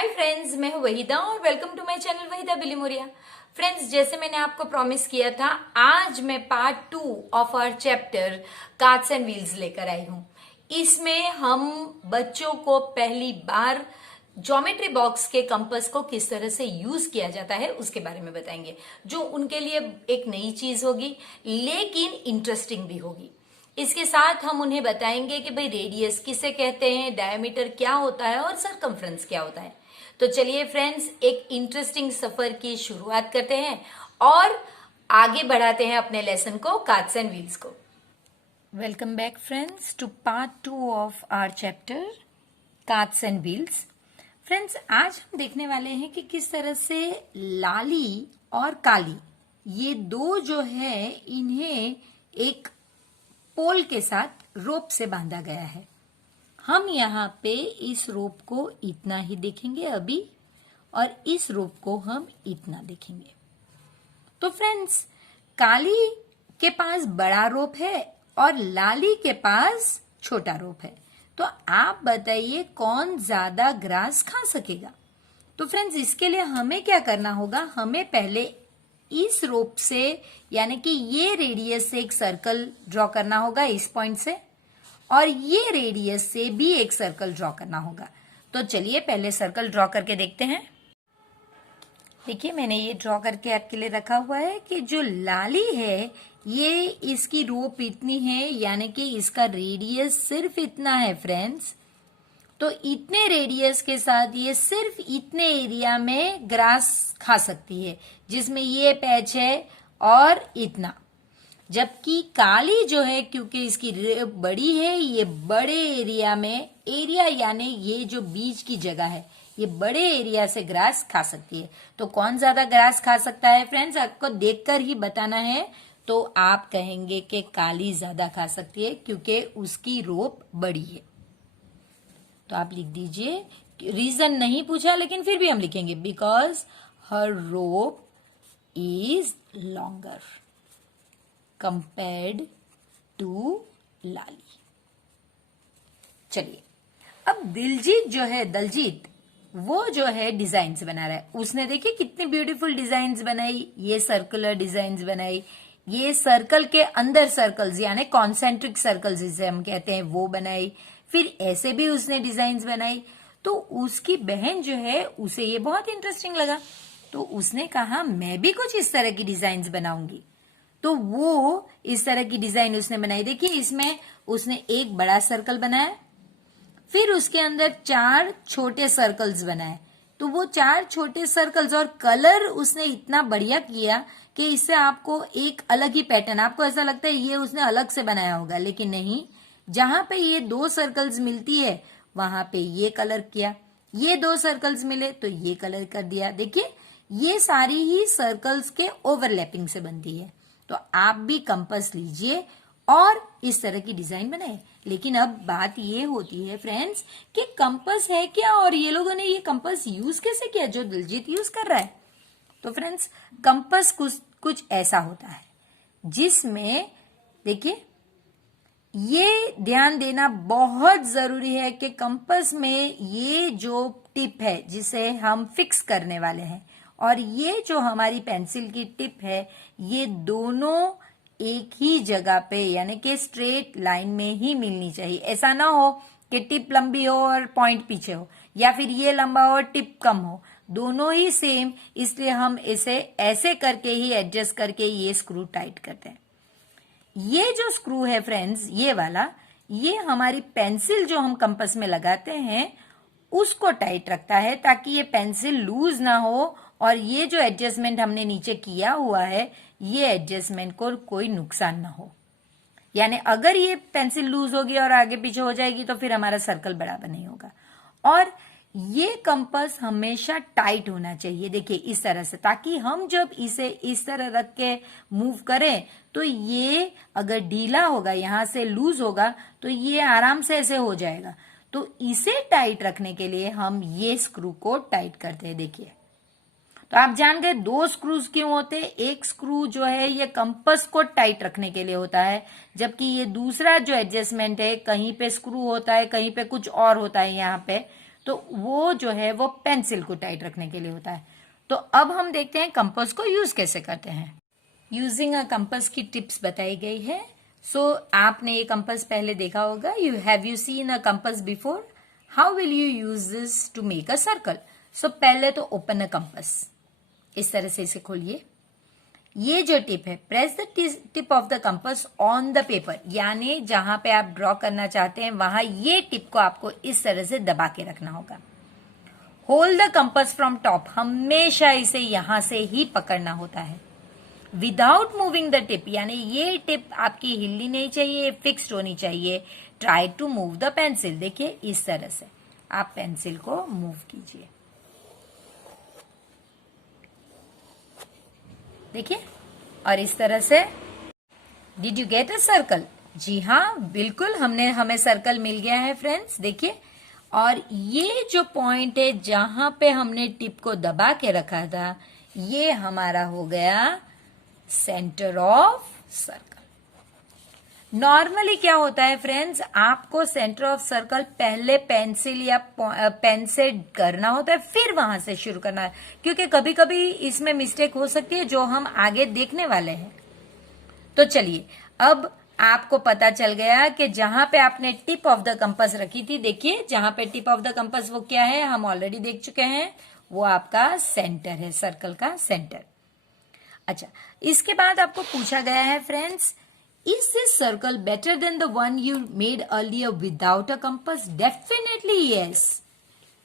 Hi friends, मैं हूं वहीदा और welcome to my channel Waheeda Bilimoria. Friends, जैसे मैंने आपको प्रॉमिस किया था, आज मैं part 2 of our chapter cards and wheels लेकर आई हूं। इसमें हम बच्चों को पहली बार ज्योमेट्री बॉक्स के कंपास को किस तरह से यूज किया जाता है उसके बारे में बताएंगे, जो उनके लिए एक नई चीज होगी लेकिन इंटरेस्टिंग भी होगी। इसके साथ हम उन्हें बताएंगे कि भाई रेडियस किसे कहते हैं, डायमीटर क्या होता है और सरकमफ्रेंस क्या होता है। तो चलिए फ्रेंड्स, एक इंटरेस्टिंग सफर की शुरुआत करते हैं और आगे बढ़ाते हैं अपने लेसन को, कार्ड्स एंड व्हील्स को। Welcome back friends to part 2 of our chapter cards and wheels. Friends, आज हम देखने वाले हैं कि किस तरह से लाली और काली, ये दो जो है, इन्हें एक पोल के साथ रोप से बांधा गया है। हम यहाँ पे इस रोप को इतना ही देखेंगे अभी, और इस रोप को हम इतना देखेंगे। तो फ्रेंड्स, काली के पास बड़ा रोप है और लाली के पास छोटा रोप है। तो आप बताइए कौन ज्यादा ग्रास खा सकेगा। तो फ्रेंड्स, इसके लिए हमें क्या करना होगा, हमें पहले इस रोप से, यानी कि ये रेडियस से एक सर्कल ड्रॉ करना होगा इस पॉइंट से, और ये रेडियस से भी एक सर्कल ड्रॉ करना होगा। तो चलिए पहले सर्कल ड्रॉ करके देखते हैं। देखिए, मैंने ये ड्रॉ करके आपके लिए रखा हुआ है कि जो लाली है, ये इसकी रोप इतनी है, यानी कि इसका रेडियस सिर्फ इतना है फ्रेंड्स। तो इतने रेडियस के साथ ये सिर्फ इतने एरिया में ग्रास खा सकती है, जिसमें ये पैच है और इतना। जबकि काली जो है, क्योंकि इसकी बड़ी है, ये बड़े एरिया में, एरिया यानी ये जो बीच की जगह है, ये बड़े एरिया से ग्रास खा सकती है। तो कौन ज्यादा ग्रास खा सकता है फ्रेंड्स, आपको देखकर ही बताना है। तो आप कहेंगे कि काली ज्यादा खा सकती है क्योंकि उसकी रोप बड़ी है। तो आप लिख दीजिए, रीजन नहीं पूछा लेकिन फिर भी हम लिखेंगे, because her rope is longer compared to Lali. चलिए, अब दिलजीत जो है, दलजीत, वो जो है डिजाइन्स बना रहा है। उसने देखिए कितनी ब्यूटीफुल डिजाइन्स बनाई। ये सर्कुलर डिजाइन्स बनाई, ये सर्कल के अंदर सर्कल्स यानी कॉन्सेंट्रिक सर्कल्स जिसे हम कहते हैं वो बनाई। फिर ऐसे भी उसने डिजाइन्स बनाई। तो उसकी बहन जो है, उसे ये बहुत इंटरेस्टिंग लगा। तो उसने कहा मैं भी कुछ इस तरह की डिजाइन्स बनाऊंगी। तो वो इस तरह की डिजाइन उसने बनाई। देखिए, इसमें उसने एक बड़ा सर्कल बनाया, फिर उसके अंदर 4 छोटे सर्कल्स बनाए। तो वो 4 छोटे सर्कल्स और कलर उसने इतना बढ़िया किया कि इससे आपको एक अलग ही पैटर्न, आपको ऐसा लगता है ये उसने अलग से बनाया होगा, लेकिन नहीं। जहां पे ये 2 सर्कल्स मिलती है वहां पे ये कलर किया, ये 2 सर्कल्स मिले तो ये कलर कर दिया। देखिए, ये सारी ही सर्कल्स के ओवरलैपिंग से बनती है। तो आप भी कंपास लीजिए और इस तरह की डिजाइन बनाए। लेकिन अब बात ये होती है फ्रेंड्स कि कंपास है क्या और ये लोगों ने ये कंपास यूज कैसे किया जो दिलजीत यूज कर रहा है। तो फ्रेंड्स, कंपास कुछ ऐसा होता है जिसमें, देखिए, ये ध्यान देना बहुत जरूरी है कि कंपास में ये जो टिप है जिसे हम फिक्स करने वाले हैं, और ये जो हमारी पेंसिल की टिप है, ये दोनों एक ही जगह पे यानी कि स्ट्रेट लाइन में ही मिलनी चाहिए। ऐसा ना हो कि टिप लंबी हो और पॉइंट पीछे हो, या फिर ये लंबा हो और टिप कम हो। दोनों ही सेम, इसलिए हम इसे ऐसे करके ही एडजस्ट करके ये स्क्रू टाइट करते हैं। ये जो स्क्रू है फ्रेंड्स, ये वाला, ये हमारी पेंसिल जो हम कंपास में लगाते हैं उसको टाइट रखता है, ताकि ये पेंसिल लूज ना हो और ये जो एडजस्टमेंट हमने नीचे किया हुआ है, ये एडजस्टमेंट को कोई नुकसान ना हो। यानी अगर ये पेंसिल लूज होगी और आगे पीछे हो जाएगी तो फिर हमारा सर्कल बराबर नहीं होगा। और ये कंपास हमेशा टाइट होना चाहिए, देखिए इस तरह से, ताकि हम जब इसे इस तरह रख के मूव करें तो ये अगर ढीला होगा, यहां से लूज होगा, तो ये आराम से ऐसे हो जाएगा। तो इसे टाइट रखने के लिए हम ये स्क्रू को टाइट करते हैं। देखिए, तो आप जान गए 2 स्क्रूज क्यों होते हैं। एक स्क्रू जो है ये कंपास को टाइट रखने के लिए होता है, जबकि ये दूसरा जो एडजस्टमेंट है, कहीं पे स्क्रू होता है, कहीं पे कुछ और होता है यहाँ पे। तो वो जो है वो पेंसिल को टाइट रखने के लिए होता है। तो अब हम देखते हैं कंपास को यूज कैसे करते हैं। यूजिंग अ कंपास की टिप्स बताई गई है। सो आपने ये कंपास पहले देखा होगा। Have you seen a compass before? How will you use this to make a circle? So पहले तो ओपन अ कंपास, इस तरह से इसे खोलिए। ये जो टिप है, press the tip of the compass on the paper, यानी जहां पे आप ड्रॉ करना चाहते हैं वहां ये टिप को आपको इस तरह से दबा के रखना होगा। Hold the compass from top, हमेशा इसे यहां से ही पकड़ना होता है। विदाउट मूविंग द टिप, यानी ये टिप आपकी हिलनी नहीं चाहिए, फिक्स्ड होनी चाहिए। Try to move the pencil, देखिए इस तरह से आप पेंसिल को मूव कीजिए, देखिए, और इस तरह से। Did you get a circle? जी हाँ, बिल्कुल, हमें सर्कल मिल गया है फ्रेंड्स, देखिए। और ये जो पॉइंट है जहां पे हमने टिप को दबा के रखा था, ये हमारा हो गया सेंटर ऑफ सर्कल। नॉर्मली क्या होता है फ्रेंड्स, आपको सेंटर ऑफ सर्कल पहले पेंसिल या पेन से करना होता है, फिर वहां से शुरू करना है, क्योंकि कभी कभी इसमें मिस्टेक हो सकती है जो हम आगे देखने वाले हैं। तो चलिए, अब आपको पता चल गया कि जहां पे आपने टिप ऑफ द कंपास रखी थी, देखिए जहां पे टिप ऑफ द कंपास वो क्या है, हम ऑलरेडी देख चुके हैं, वो आपका सेंटर है, सर्कल का सेंटर। अच्छा, इसके बाद आपको पूछा गया है friends, is this circle better than the one you made earlier without a compass? Definitely yes,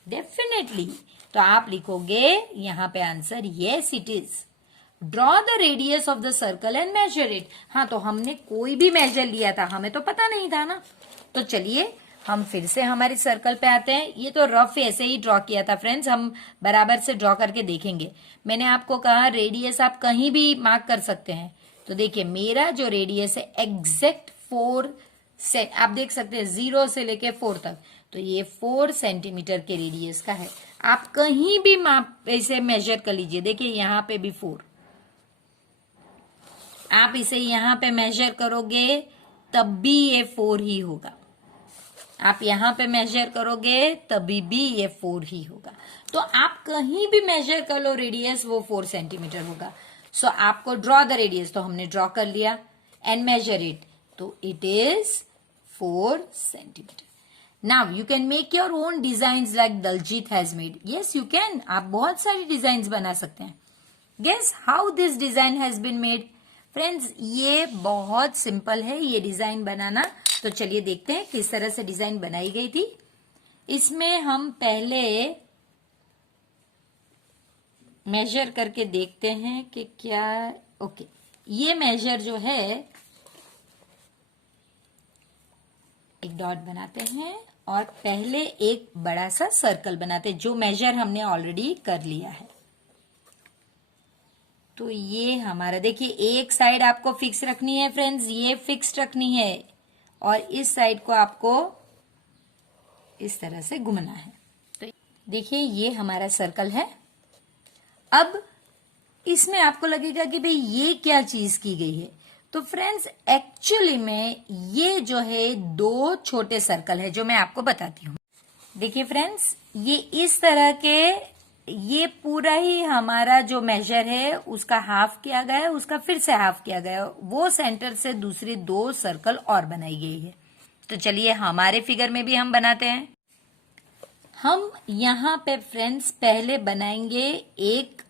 definitely. तो आप लिखोगे यहां पे answer, yes it is. Draw the radius of the circle and measure it. हाँ, तो हमने कोई भी मेजर लिया था, हमें तो पता नहीं था ना। तो चलिए हम फिर से हमारी सर्कल पे आते हैं। ये तो रफ ऐसे ही ड्रॉ किया था फ्रेंड्स, हम बराबर से ड्रॉ करके देखेंगे। मैंने आपको कहा रेडियस आप कहीं भी मार्क कर सकते हैं। तो देखिए मेरा जो रेडियस है एग्जैक्ट 4 से, आप देख सकते हैं 0 से लेके 4 तक, तो ये 4 सेंटीमीटर के रेडियस का है। आप कहीं भी माप इसे मेजर कर लीजिए, देखिए यहां पे भी 4, आप इसे यहां पे मेजर करोगे तब भी ये 4 ही होगा। आप यहां पे मेजर करोगे तभी भी ये 4 ही होगा। तो आप कहीं भी मेजर कर लो रेडियस, वो 4 सेंटीमीटर होगा। सो आपको ड्रॉ द रेडियस, तो हमने ड्रॉ कर लिया, एंड मेजर इट, तो it is 4 centimetre. Now you can make your own design like Daljit has made. Yes you can, आप बहुत सारी डिजाइन बना सकते हैं। Guess how this design has been made? Friends ये बहुत सिंपल है ये डिजाइन बनाना। तो चलिए देखते हैं किस तरह से डिजाइन बनाई गई थी। इसमें हम पहले मेजर करके देखते हैं कि क्या, ओके, ये मेजर जो है, एक डॉट बनाते हैं और पहले एक बड़ा सा सर्कल बनाते हैं, जो मेजर हमने ऑलरेडी कर लिया है। तो ये हमारा, देखिए एक साइड आपको फिक्स रखनी है फ्रेंड्स, ये फिक्स रखनी है, और इस साइड को आपको इस तरह से घुमाना है। तो देखिए ये हमारा सर्कल है। अब इसमें आपको लगेगा कि भाई ये क्या चीज की गई है। तो फ्रेंड्स एक्चुअली में ये जो है 2 छोटे सर्कल है, जो मैं आपको बताती हूँ। देखिए फ्रेंड्स, ये इस तरह के, ये पूरा ही हमारा जो मेजर है उसका हाफ किया गया है, उसका फिर से हाफ किया गया है, वो सेंटर से दूसरी 2 सर्कल और बनाई गई है। तो चलिए हमारे फिगर में भी हम बनाते हैं। हम यहाँ पे फ्रेंड्स पहले बनाएंगे एक,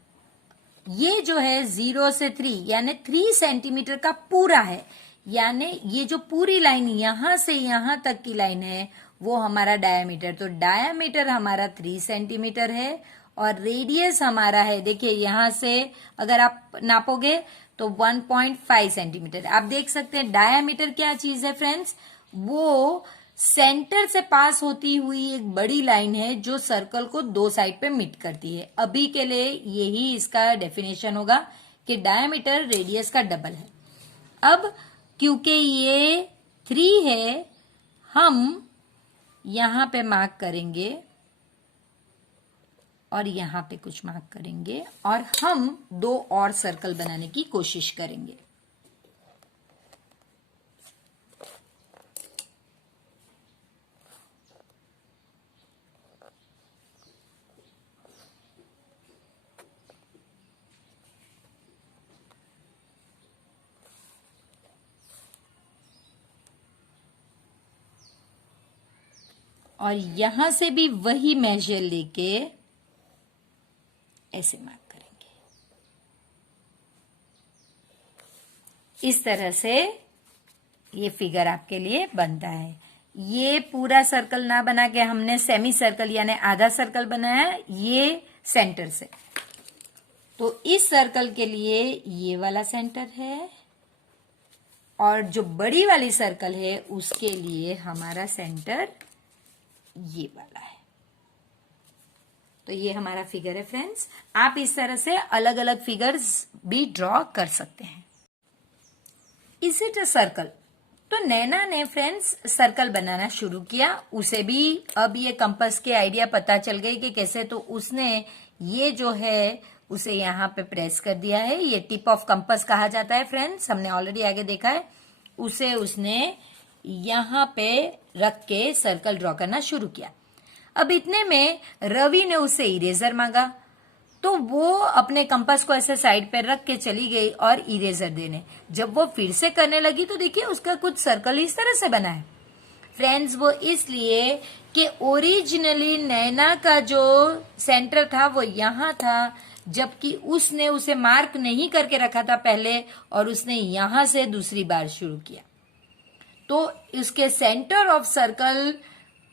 ये जो है 0 से 3 यानी 3 सेंटीमीटर का पूरा है, यानी ये जो पूरी लाइन यहां से यहां तक की लाइन है वो हमारा डायामीटर। तो डायामीटर हमारा 3 सेंटीमीटर है और रेडियस हमारा है, देखिए यहां से अगर आप नापोगे तो 1.5 सेंटीमीटर। आप देख सकते हैं डायामीटर क्या चीज है फ्रेंड्स, वो सेंटर से पास होती हुई एक बड़ी लाइन है जो सर्कल को 2 साइड पे मीट करती है। अभी के लिए यही इसका डेफिनेशन होगा कि डायामीटर रेडियस का डबल है। अब क्योंकि ये 3 है, हम यहां पे मार्क करेंगे और यहां पे कुछ मार्क करेंगे और हम 2 और सर्कल बनाने की कोशिश करेंगे। और यहां से भी वही मेजर लेके ऐसे मार्क करेंगे। इस तरह से ये फिगर आपके लिए बनता है। ये पूरा सर्कल ना बना के हमने सेमी सर्कल यानी आधा सर्कल बनाया ये सेंटर से। तो इस सर्कल के लिए ये वाला सेंटर है और जो बड़ी वाली सर्कल है उसके लिए हमारा सेंटर ये वाला है। तो ये हमारा फिगर है फ्रेंड्स। आप इस तरह से अलग अलग फिगर्स भी ड्रॉ कर सकते हैं। Is it a circle? तो नैना ने फ्रेंड्स सर्कल बनाना शुरू किया। उसे भी अब ये कंपास के आइडिया पता चल गई कि कैसे। तो उसने ये जो है उसे यहाँ पे प्रेस कर दिया है। ये टिप ऑफ कंपास कहा जाता है फ्रेंड्स, हमने ऑलरेडी आगे देखा है। उसे उसने यहाँ पे रख के सर्कल ड्रॉ करना शुरू किया। अब इतने में रवि ने उससे इरेजर मांगा, तो वो अपने कंपास को ऐसे साइड पे रख के चली गई और इरेजर देने। जब वो फिर से करने लगी तो देखिए उसका कुछ सर्कल इस तरह से बना है फ्रेंड्स। वो इसलिए कि ओरिजिनली नैना का जो सेंटर था वो यहाँ था, जबकि उसने उसे मार्क नहीं करके रखा था पहले और उसने यहां से दूसरी बार शुरू किया। तो उसके सेंटर ऑफ सर्कल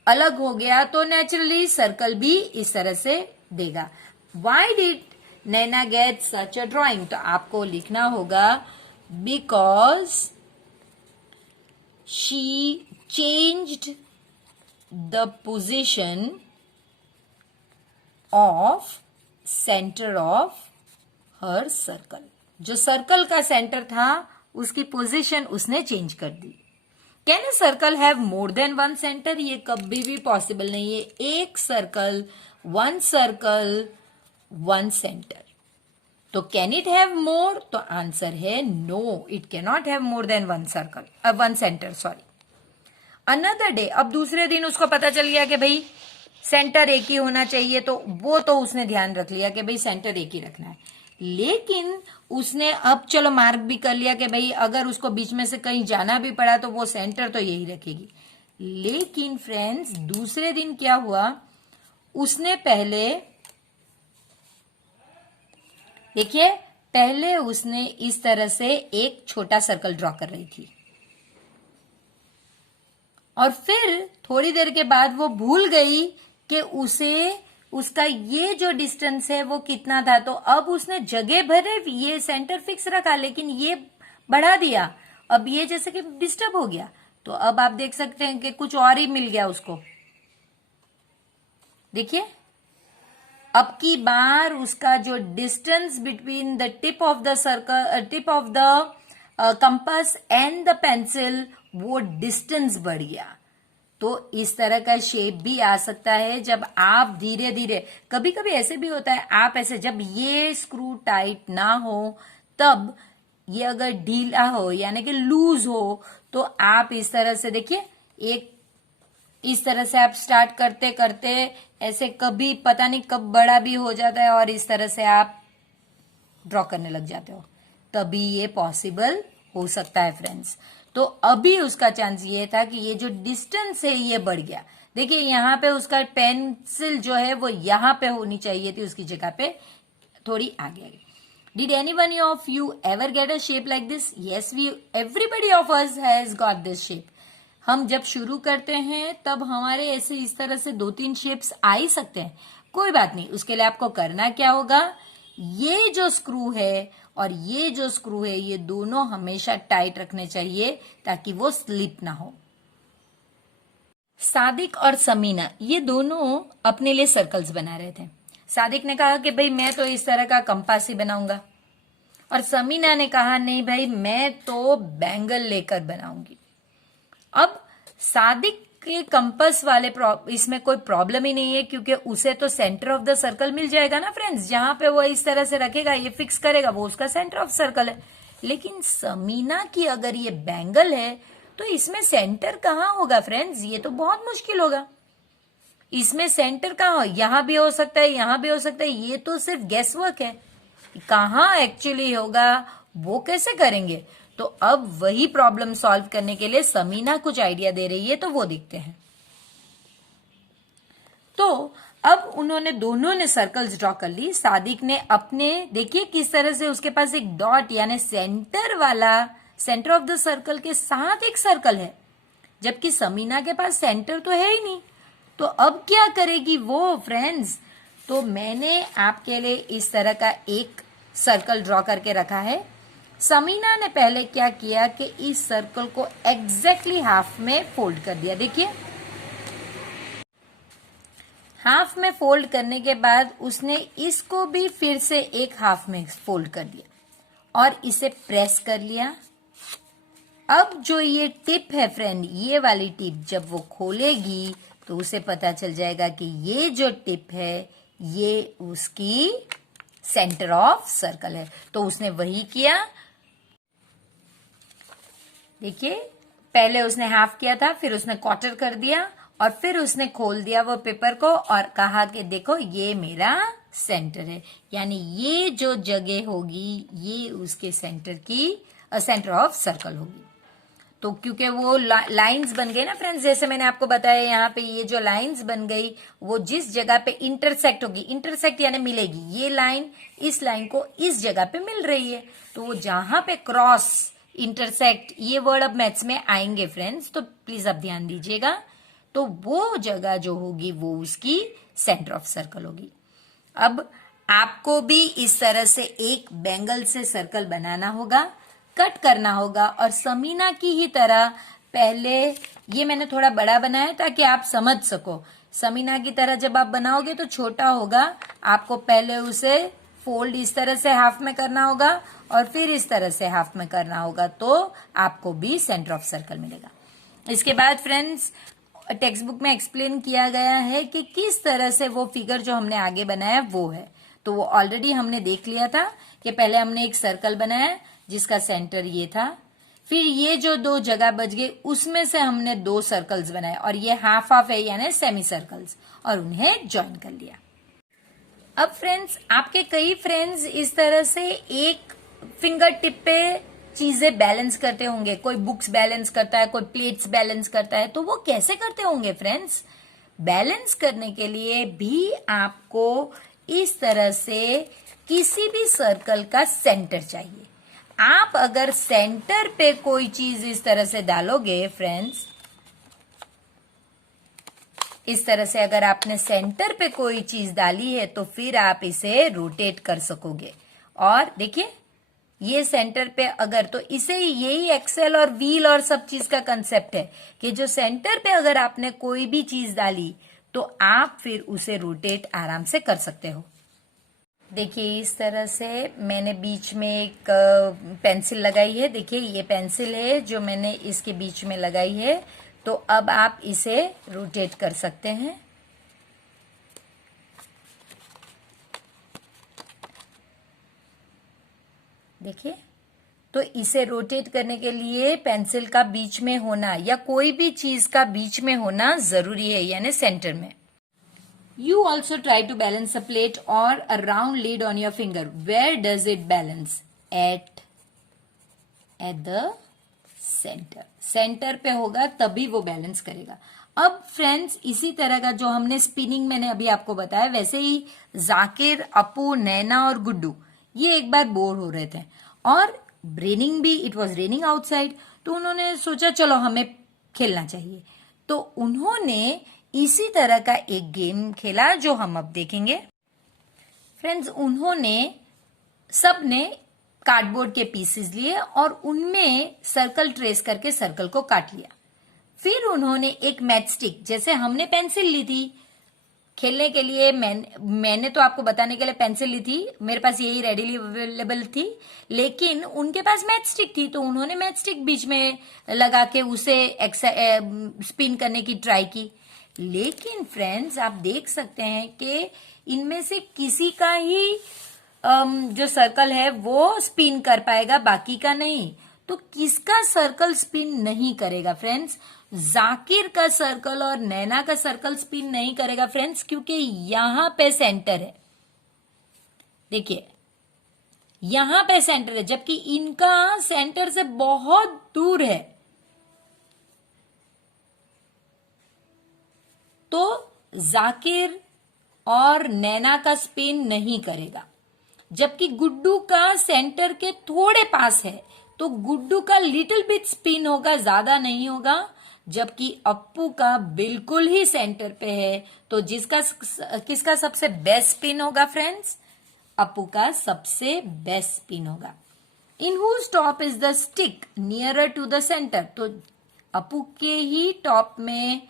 अलग हो गया, तो नेचुरली सर्कल भी इस तरह से देगा। Why did Naina get such a drawing? तो आपको लिखना होगा because she changed the position of centre of her circle. जो सर्कल का सेंटर था उसकी पोजीशन उसने चेंज कर दी। Can a circle have more than one centre? ये कभी भी पॉसिबल नहीं है। एक सर्कल, वन सेंटर। तो कैन इट हैव मोर? तो आंसर है no, it can not have more than one centre. Sorry. Another day, अब दूसरे दिन उसको पता चल गया कि भाई सेंटर एक ही होना चाहिए, तो वो तो उसने ध्यान रख लिया कि भाई सेंटर एक ही रखना है। लेकिन उसने अब चलो मार्क भी कर लिया कि भाई अगर उसको बीच में से कहीं जाना भी पड़ा तो वो सेंटर तो यही रखेगी। लेकिन फ्रेंड्स दूसरे दिन क्या हुआ, उसने पहले देखिए पहले उसने इस तरह से एक छोटा सर्कल ड्रॉ कर रही थी और फिर थोड़ी देर के बाद वो भूल गई कि उसे उसका ये जो डिस्टेंस है वो कितना था। तो अब उसने जगह भरे ये सेंटर फिक्स रखा लेकिन ये बढ़ा दिया। अब ये जैसे कि डिस्टर्ब हो गया। तो अब आप देख सकते हैं कि कुछ और ही मिल गया उसको। देखिए अब की बार उसका जो distance between the tip of the compass and the pencil वो डिस्टेंस बढ़ गया। तो इस तरह का शेप भी आ सकता है जब आप धीरे धीरे, कभी कभी ऐसे भी होता है आप ऐसे, जब ये स्क्रू टाइट ना हो तब ये अगर ढीला हो यानी कि लूज हो तो आप इस तरह से देखिए एक इस तरह से आप स्टार्ट करते करते ऐसे कभी पता नहीं कब बड़ा भी हो जाता है और इस तरह से आप ड्रॉ करने लग जाते हो, तभी ये पॉसिबल हो सकता है फ्रेंड्स। तो अभी उसका चांस ये था कि ये जो डिस्टेंस है ये बढ़ गया। देखिए यहाँ पे उसका पेंसिल जो है वो यहाँ पे होनी चाहिए थी, उसकी जगह पे थोड़ी आगे। Did anyone of you ever get a shape like this? Yes, everybody of us has got this shape. हम जब शुरू करते हैं तब हमारे ऐसे इस तरह से 2-3 शेप्स आ ही सकते हैं। कोई बात नहीं, उसके लिए आपको करना क्या होगा, ये जो स्क्रू है और ये जो स्क्रू है ये दोनों हमेशा टाइट रखने चाहिए ताकि वो स्लिप ना हो। सादिक और समीना ये दोनों अपने लिए सर्कल्स बना रहे थे। सादिक ने कहा कि भाई मैं तो इस तरह का कंपास ही बनाऊंगा और समीना ने कहा नहीं भाई मैं तो बैंगल लेकर बनाऊंगी। अब सादिक के कंपास वाले इसमें कोई प्रॉब्लम ही नहीं है क्योंकि उसे तो सेंटर ऑफ द सर्कल मिल जाएगा ना फ्रेंड्स, जहां पे वो इस तरह से रखेगा ये फिक्स करेगा वो उसका सेंटर ऑफ सर्कल है। लेकिन समीना की अगर ये बैंगल है तो इसमें सेंटर कहाँ होगा फ्रेंड्स, ये तो बहुत मुश्किल होगा। इसमें सेंटर कहाँ हो, यहां भी हो सकता है यहां भी हो सकता है, ये तो सिर्फ गेस वर्क है, कहाँ एक्चुअली होगा वो कैसे करेंगे। तो अब वही प्रॉब्लम सॉल्व करने के लिए समीना कुछ आइडिया दे रही है, तो वो देखते हैं। तो अब उन्होंने दोनों ने सर्कल्स ड्रॉ कर ली। सादिक ने अपने, देखिए किस तरह से उसके पास एक डॉट यानी सेंटर वाला, सेंटर ऑफ द सर्कल के साथ एक सर्कल है, जबकि समीना के पास सेंटर तो है ही नहीं। तो अब क्या करेगी वो फ्रेंड्स? तो मैंने आपके लिए इस तरह का एक सर्कल ड्रॉ करके रखा है। समीना ने पहले क्या किया कि इस सर्कल को एग्जैक्टली हाफ में फोल्ड कर दिया। देखिए हाफ में फोल्ड करने के बाद उसने इसको भी फिर से एक हाफ में फोल्ड कर दिया और इसे प्रेस कर लिया। अब जो ये टिप है फ्रेंड, ये वाली टिप जब वो खोलेगी तो उसे पता चल जाएगा कि ये जो टिप है ये उसकी सेंटर ऑफ सर्कल है। तो उसने वही किया। देखिए पहले उसने हाफ किया था, फिर उसने क्वार्टर कर दिया और फिर उसने खोल दिया वो पेपर को और कहा कि देखो ये मेरा सेंटर है, यानी ये जो जगह होगी ये उसके सेंटर की सेंटर ऑफ सर्कल होगी। तो क्योंकि वो लाइंस बन गई ना फ्रेंड्स, जैसे मैंने आपको बताया यहाँ पे ये जो लाइंस बन गई वो जिस जगह पे इंटरसेक्ट होगी, इंटरसेक्ट यानी मिलेगी, ये लाइन इस लाइन को इस जगह पे मिल रही है, तो वो जहां पे क्रॉस इंटरसेक्ट, ये वर्ड अब मैथ्स में आएंगे फ्रेंड्स, तो प्लीज आप ध्यान दीजिएगा। तो वो जगह जो होगी वो उसकी सेंटर ऑफ सर्कल होगी। अब आपको भी इस तरह से एक बैंगल से सर्कल बनाना होगा, कट करना होगा और समीना की ही तरह पहले, ये मैंने थोड़ा बड़ा बनाया ताकि आप समझ सको। समीना की तरह जब आप बनाओगे तो छोटा होगा, आपको पहले उसे फोल्ड इस तरह से हाफ में करना होगा और फिर इस तरह से हाफ में करना होगा, तो आपको भी सेंटर ऑफ सर्कल मिलेगा। इसके बाद फ्रेंड्स टेक्स्ट बुक में एक्सप्लेन किया गया है कि किस तरह से वो फिगर जो हमने आगे बनाया वो है। तो वो ऑलरेडी हमने देख लिया था कि पहले हमने एक सर्कल बनाया जिसका सेंटर ये था, फिर ये जो दो जगह बच गई उसमें से हमने दो सर्कल्स बनाए और ये हाफ हाफ है यानी सेमी सर्कल्स, और उन्हें ज्वाइन कर लिया। अब फ्रेंड्स आपके कई फ्रेंड्स इस तरह से एक फिंगर टिप पे चीजें बैलेंस करते होंगे, कोई बुक्स बैलेंस करता है, कोई प्लेट्स बैलेंस करता है, तो वो कैसे करते होंगे फ्रेंड्स? बैलेंस करने के लिए भी आपको इस तरह से किसी भी सर्कल का सेंटर चाहिए। आप अगर सेंटर पे कोई चीज इस तरह से डालोगे फ्रेंड्स, इस तरह से अगर आपने सेंटर पे कोई चीज डाली है तो फिर आप इसे रोटेट कर सकोगे। और देखिए ये सेंटर पे अगर, तो इसे यही एक्सेल और व्हील और सब चीज का कंसेप्ट है कि जो सेंटर पे अगर आपने कोई भी चीज डाली तो आप फिर उसे रोटेट आराम से कर सकते हो। देखिए इस तरह से मैंने बीच में एक पेंसिल लगाई है। देखिए ये पेंसिल है जो मैंने इसके बीच में लगाई है, तो अब आप इसे रोटेट कर सकते हैं। देखिए तो इसे रोटेट करने के लिए पेंसिल का बीच में होना या कोई भी चीज का बीच में होना जरूरी है, यानी सेंटर में। You also try to balance a plate or a round lid on your finger. Where does it balance? At the center. Centre पे होगा तभी वो बैलेंस करेगा। अब फ्रेंड्स इसी तरह का जो हमने स्पिनिंग मैंने अभी आपको बताया, वैसे ही जाकिर, अपू, नैना और गुड्डू ये एक बार बोर हो रहे थे और रेनिंग भी, इट वॉज रेनिंग आउटसाइड, तो उन्होंने सोचा चलो हमें खेलना चाहिए। तो उन्होंने इसी तरह का एक गेम खेला जो हम अब देखेंगे। फ्रेंड्स उन्होंने सबने कार्डबोर्ड के पीसेस लिए और उनमें सर्कल ट्रेस करके सर्कल को काट लिया। फिर उन्होंने एक मैच स्टिक, जैसे हमने पेंसिल ली थी खेलने के लिए, मैंने तो आपको बताने के लिए पेंसिल ली थी, मेरे पास यही रेडीली अवेलेबल थी, लेकिन उनके पास मैच स्टिक थी, तो उन्होंने मैच स्टिक बीच में लगा के उसे स्पिन करने की ट्राई की। लेकिन फ्रेंड्स आप देख सकते हैं कि इनमें से किसी का ही जो सर्कल है वो स्पिन कर पाएगा, बाकी का नहीं। तो किसका सर्कल स्पिन नहीं करेगा फ्रेंड्स? जाकिर का सर्कल और नैना का सर्कल स्पिन नहीं करेगा फ्रेंड्स, क्योंकि यहां पे सेंटर है। देखिए यहां पे सेंटर है, जबकि इनका सेंटर से बहुत दूर है। तो जाकिर और नैना का स्पिन नहीं करेगा, जबकि गुड्डू का सेंटर के थोड़े पास है तो गुड्डू का लिटिल बिट स्पिन होगा, ज्यादा नहीं होगा। जबकि अप्पू का बिल्कुल ही सेंटर पे है तो किसका सबसे बेस्ट स्पिन होगा फ्रेंड्स? अप्पू का सबसे बेस्ट स्पिन होगा। In whose top is the stick nearer to the centre, तो अप्पू के ही टॉप में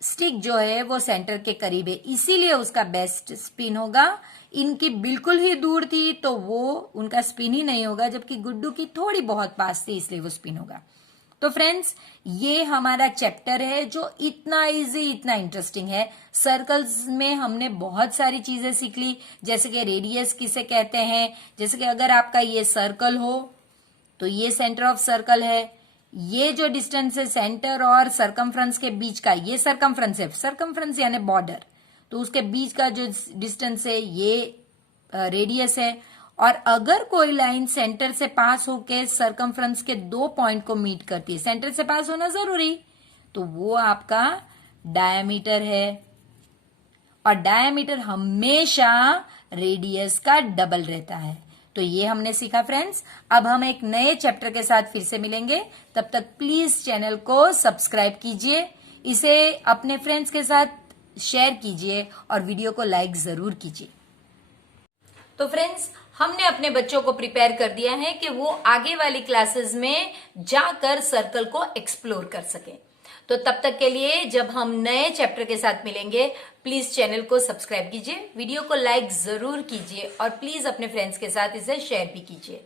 स्टिक जो है वो सेंटर के करीब है, इसीलिए उसका बेस्ट स्पिन होगा। इनकी बिल्कुल ही दूर थी तो वो उनका स्पिन ही नहीं होगा, जबकि गुड्डू की थोड़ी बहुत पास थी इसलिए वो स्पिन होगा। तो फ्रेंड्स, ये हमारा चैप्टर है जो इतना इजी, इतना इंटरेस्टिंग है। सर्कल्स में हमने बहुत सारी चीजें सीख ली, जैसे कि रेडियस किसे कहते हैं, जैसे कि अगर आपका ये सर्कल हो तो ये सेंटर ऑफ सर्कल है, ये जो डिस्टेंस है सेंटर और सरकमफ्रेंस के बीच का, ये सरकमफ्रेंस है, सरकमफ्रेंस यानी बॉर्डर, तो उसके बीच का जो डिस्टेंस है ये रेडियस है। और अगर कोई लाइन सेंटर से पास होके सरकमफ्रेंस के 2 पॉइंट को मीट करती है, सेंटर से पास होना जरूरी, तो वो आपका डायमीटर है। और डायमीटर हमेशा रेडियस का डबल रहता है। तो ये हमने सीखा फ्रेंड्स। अब हम एक नए चैप्टर के साथ फिर से मिलेंगे, तब तक प्लीज चैनल को सब्सक्राइब कीजिए, इसे अपने फ्रेंड्स के साथ शेयर कीजिए और वीडियो को लाइक जरूर कीजिए। तो फ्रेंड्स, हमने अपने बच्चों को प्रिपेयर कर दिया है कि वो आगे वाली क्लासेस में जाकर सर्कल को एक्सप्लोर कर सकें। तो तब तक के लिए जब हम नए चैप्टर के साथ मिलेंगे, प्लीज चैनल को सब्सक्राइब कीजिए, वीडियो को लाइक जरूर कीजिए और प्लीज अपने फ्रेंड्स के साथ इसे शेयर भी कीजिए।